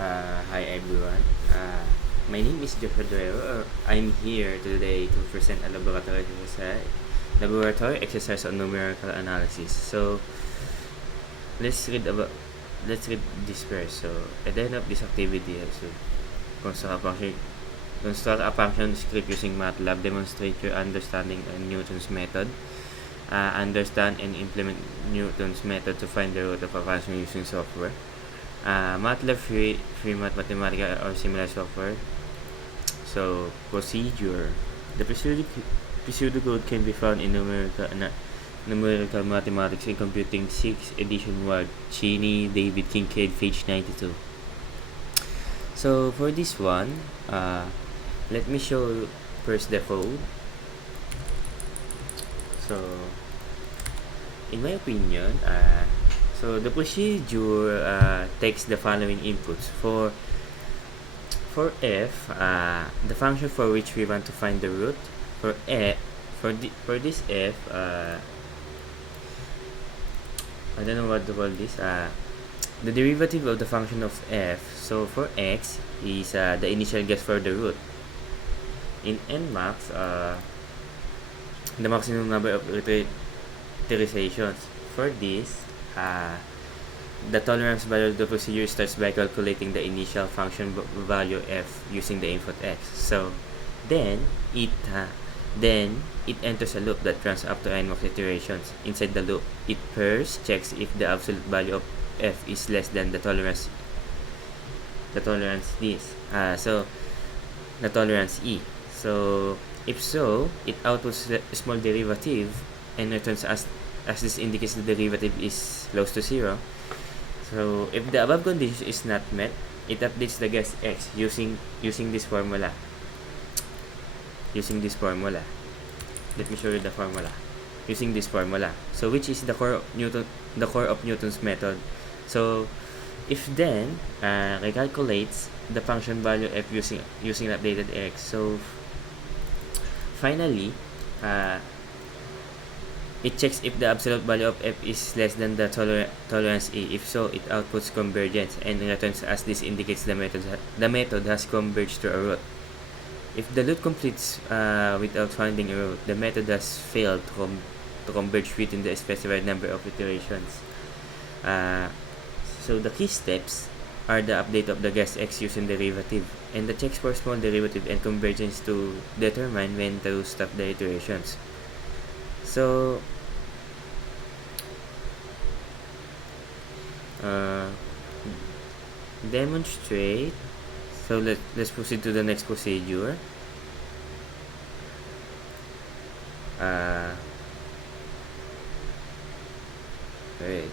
Hi everyone. My name is DoreroJoshuaL. I'm here today to present a laboratory exercise on numerical analysis. So let's read about let's read this first. So at the end of this activity, so construct a function script using MATLAB. Demonstrate your understanding of Newton's method. Understand and implement Newton's method to find the root of a function using software. MATLAB free mathematical or similar software. So procedure. The pseudocode can be found in numerical mathematics and computing 6th edition Ward, Cheney, David Kincaid, page 92. So for this one, let me show first the code. So in my opinion, so the procedure takes the following inputs. For f, the function for which we want to find the root. For this f, I don't know what to call this. The derivative of the function of f. So for x is the initial guess for the root. In nmax, the maximum number of iterations. For this, the tolerance value of the procedure starts by calculating the initial function value f using the input x. So then it enters a loop that runs up to n max iterations. Inside the loop, it first checks if the absolute value of f is less than the tolerance so the tolerance e. So if so, it outputs a small derivative and returns as this indicates the derivative is close to 0. So if the above condition is not met, it updates the guess x using this formula. Let me show you the formula. Using this formula. So which is the core of Newton's method. So if then recalculates the function value f using updated x. So finally, it checks if the absolute value of f is less than the tolerance e. If so, it outputs convergence and returns as this indicates the method has converged to a root. If the loop completes without finding a root, the method has failed to converge within the specified number of iterations. So the key steps are the update of the guess x using derivative and the checks for small derivative and convergence to determine when to stop the iterations. So demonstrate. So let's proceed to the next procedure. Wait.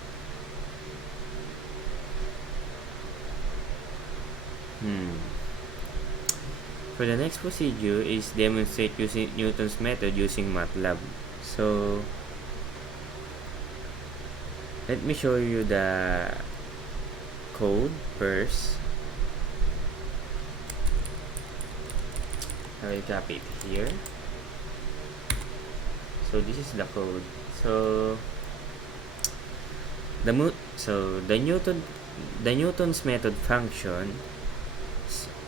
For the next procedure is demonstrate using Newton's method using MATLAB. So let me show you the code first. I will copy it here. So this is the code. So the Newton's method function,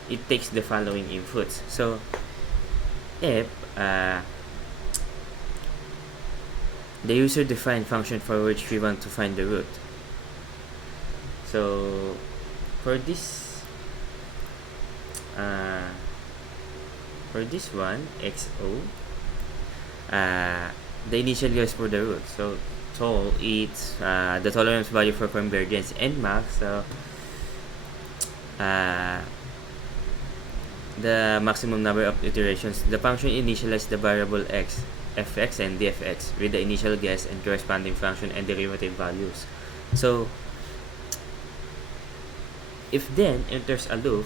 it takes the following inputs. So if the user defined function for which we want to find the root. So for this one, xo, the initial guess for the root. So it's the tolerance value for convergence, and max, so the maximum number of iterations. The function initializes the variable x, fx and dfx with the initial guess and corresponding function and derivative values. So if then enters a loop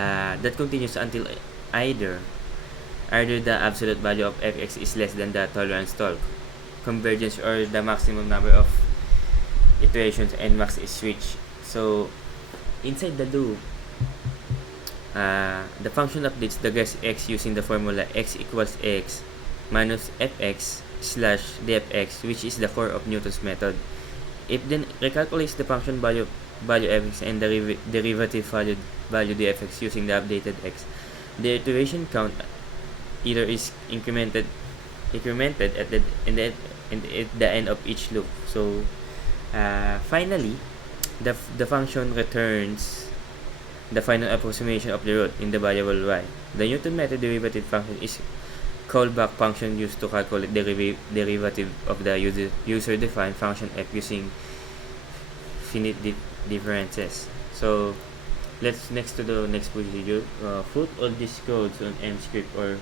that continues until either the absolute value of fx is less than the tolerance torque, convergence, or the maximum number of iterations and max is reached. So inside the loop, the function updates the guess x using the formula x equals x minus fx slash dfx, which is the core of Newton's method. It then recalculates the function value fx and the derivative value dfx using the updated x. The iteration count either is incremented at the end of each loop. So finally, the function returns the final approximation of the root in the variable y. The Newton method derivative function is callback function used to calculate the derivative of the user-defined function f using finite differences. So let's next to the next procedure. Put all these codes on M script or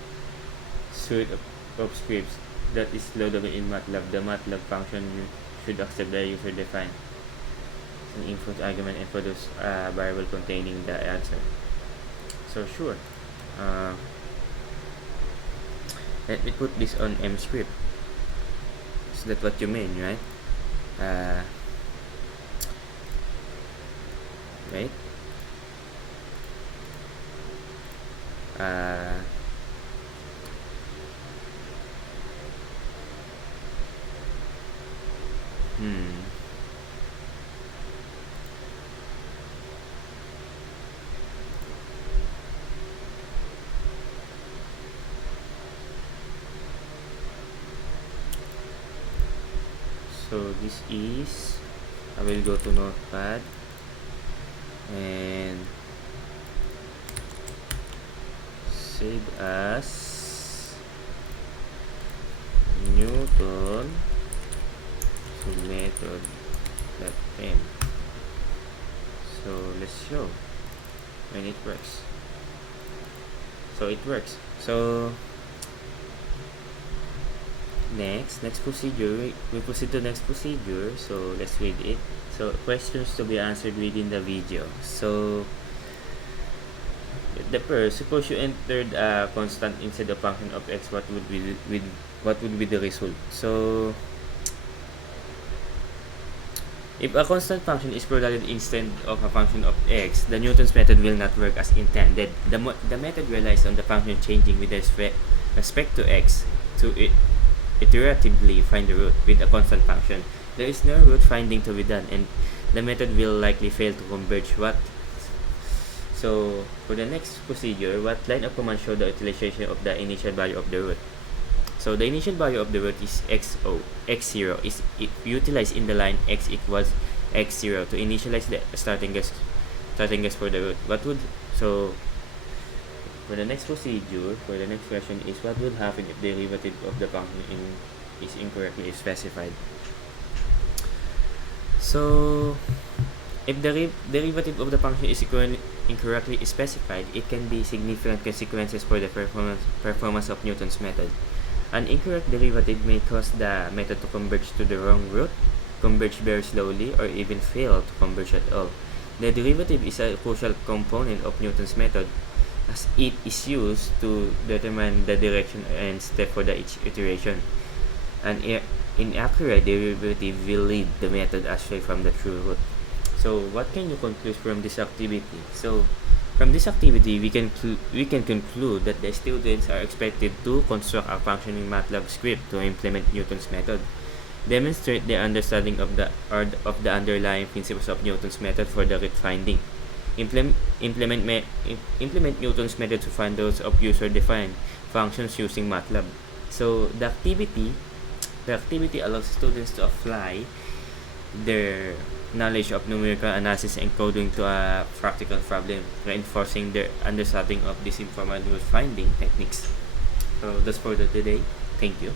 suite of scripts that is loadable in MATLAB. The MATLAB function should accept the user-defined an input argument and produce a variable containing the answer. So sure, let me put this on M script. So that's what you mean, right? Right? So this is, I will go to Notepad and save as Newton method.m. So let's show when it works. So it works. So next procedure, we proceed to next procedure. So let's read it. So questions to be answered within the video. So the first, suppose you entered a constant instead of function of x, what would be the result? So if a constant function is pluraled instead of a function of x, the Newton's method will not work as intended. The method relies on the function changing with respect to x to iteratively find the root with a constant function. There is no root finding to be done, and the method will likely fail to converge. So for the next procedure, what line of command show the utilization of the initial value of the root? So the initial value of the root is x0 is utilized in the line x equals x0 to initialize the starting guess for the root. So for the next procedure, for the next question is, what would happen if the derivative of the function is incorrectly specified? So if the derivative of the function is incorrectly specified, it can be significant consequences for the performance of Newton's method. An incorrect derivative may cause the method to converge to the wrong root, converge very slowly, or even fail to converge at all. The derivative is a crucial component of Newton's method, as it is used to determine the direction and step for each iteration. An inaccurate derivative will lead the method astray from the true root. So what can you conclude from this activity? So from this activity, we can conclude that the students are expected to construct a functioning MATLAB script to implement Newton's method, demonstrate their understanding of the underlying principles of Newton's method for the root finding, implement Newton's method to find those of user-defined functions using MATLAB. So the activity allows students to apply their knowledge of numerical analysis and coding to a practical problem, reinforcing their understanding of these informal root finding techniques. So that's for today. Thank you.